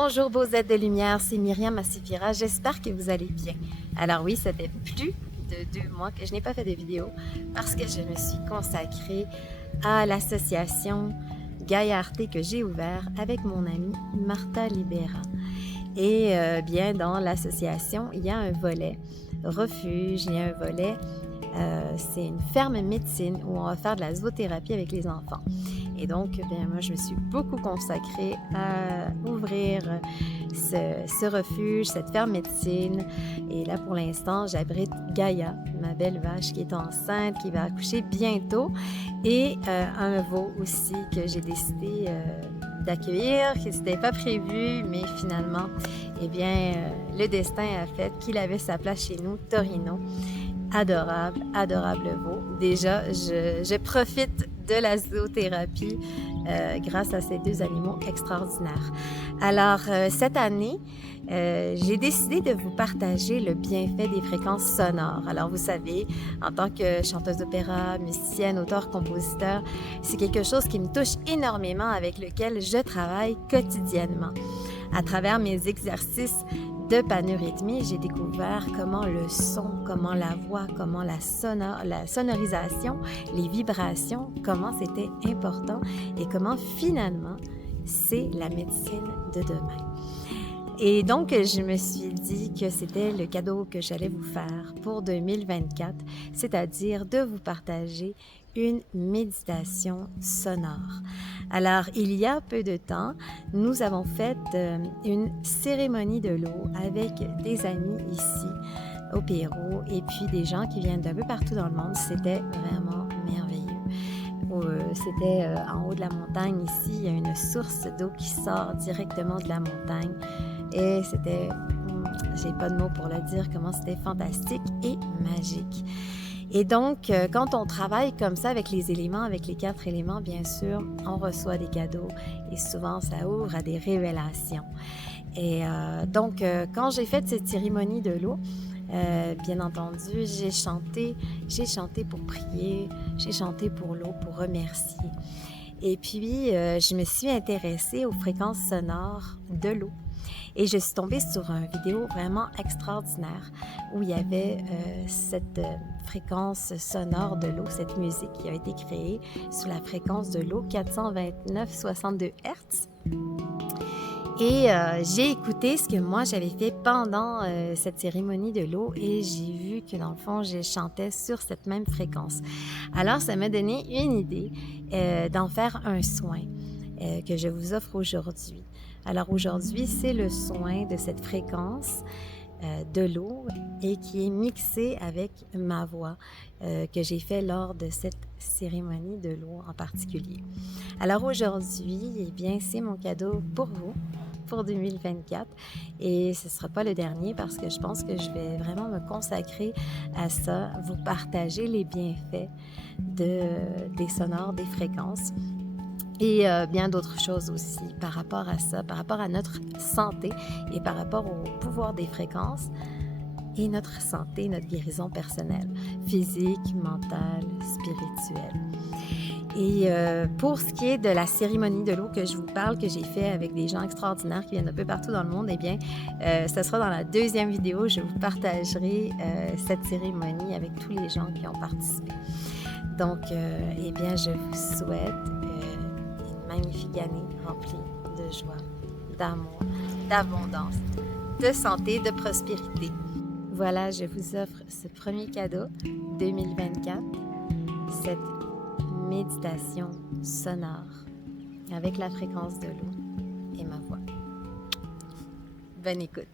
Bonjour beaux êtres de lumière, c'est Myriam Assifira, j'espère que vous allez bien. Alors oui, ça fait plus de 2 mois que je n'ai pas fait de vidéo parce que je me suis consacrée à l'association Gaia Arte que j'ai ouvert avec mon amie Martha Libera. Et bien dans l'association, il y a un volet refuge, il y a un volet, c'est une ferme médecine où on va faire de la zoothérapie avec les enfants. Et donc, bien, moi, je me suis beaucoup consacrée à ouvrir ce refuge, cette ferme médecine. Et là, pour l'instant, j'abrite Gaïa, ma belle vache qui est enceinte, qui va accoucher bientôt. Et un veau aussi que j'ai décidé d'accueillir, que ce n'était pas prévu, mais finalement, eh bien, le destin a fait qu'il avait sa place chez nous, Torino. Adorable, adorable veau. Déjà, je profite de la zoothérapie grâce à ces 2 animaux extraordinaires. Alors, cette année, j'ai décidé de vous partager le bienfait des fréquences sonores. Alors, vous savez, en tant que chanteuse d'opéra, musicienne, auteure, compositeur, c'est quelque chose qui me touche énormément, avec lequel je travaille quotidiennement. À travers mes exercices de panorhythmie, j'ai découvert comment le son, comment la voix, comment la sonorisation, les vibrations, comment c'était important et comment finalement c'est la médecine de demain. Et donc, je me suis dit que c'était le cadeau que j'allais vous faire pour 2024, c'est-à-dire de vous partager une méditation sonore. Alors, il y a peu de temps, nous avons fait une cérémonie de l'eau avec des amis ici au Pérou et puis des gens qui viennent d'un peu partout dans le monde. C'était vraiment merveilleux. C'était en haut de la montagne ici. Il y a une source d'eau qui sort directement de la montagne. Et c'était, j'ai pas de mots pour le dire, comment c'était fantastique et magique. Et donc, quand on travaille comme ça avec les éléments, avec les 4 éléments, bien sûr, on reçoit des cadeaux et souvent, ça ouvre à des révélations. Et donc, quand j'ai fait cette cérémonie de l'eau, bien entendu, j'ai chanté pour prier, j'ai chanté pour l'eau, pour remercier. Et puis, je me suis intéressée aux fréquences sonores de l'eau. Et je suis tombée sur une vidéo vraiment extraordinaire où il y avait cette fréquence sonore de l'eau, cette musique qui a été créée sous la fréquence de l'eau 429,62 Hz. Et j'ai écouté ce que moi j'avais fait pendant cette cérémonie de l'eau et j'ai vu que dans le fond, je chantais sur cette même fréquence. Alors, ça m'a donné une idée d'en faire un soin que je vous offre aujourd'hui. Alors aujourd'hui, c'est le soin de cette fréquence de l'eau et qui est mixé avec ma voix que j'ai fait lors de cette cérémonie de l'eau en particulier. Alors aujourd'hui, eh bien, c'est mon cadeau pour vous pour 2024 et ce ne sera pas le dernier parce que je pense que je vais vraiment me consacrer à ça, vous partager les bienfaits des sonores, des fréquences. Et bien d'autres choses aussi par rapport à ça, par rapport à notre santé et par rapport au pouvoir des fréquences et notre santé, notre guérison personnelle, physique, mentale, spirituelle. Et pour ce qui est de la cérémonie de l'eau que je vous parle, que j'ai fait avec des gens extraordinaires qui viennent un peu partout dans le monde, eh bien, ce sera dans la 2e vidéo. Je vous partagerai cette cérémonie avec tous les gens qui ont participé. Donc, eh bien, je vous souhaite magnifique année remplie de joie, d'amour, d'abondance, de santé, de prospérité. Voilà, je vous offre ce premier cadeau 2024, cette méditation sonore avec la fréquence de l'eau et ma voix. Bonne écoute.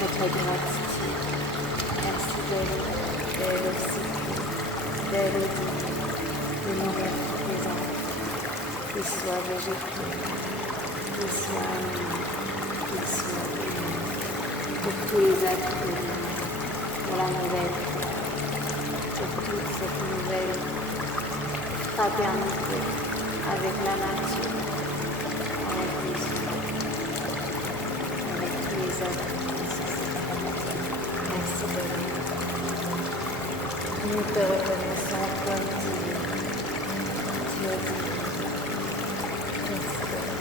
notre gratitude. Merci d'elle aussi, d'elle de nourrir tous les enfants, qu'ils soient végétaux, qu'ils soient animaux, qu'ils soient humains, pour tous les êtres de l'humain, pour la nouvelle terre, pour toute cette nouvelle fraternité avec la nature, avec les humains, avec tous les êtres de la société. Merci de venir. Nous te reconnaissons comme tu es. Tu es dit. Merci de venir.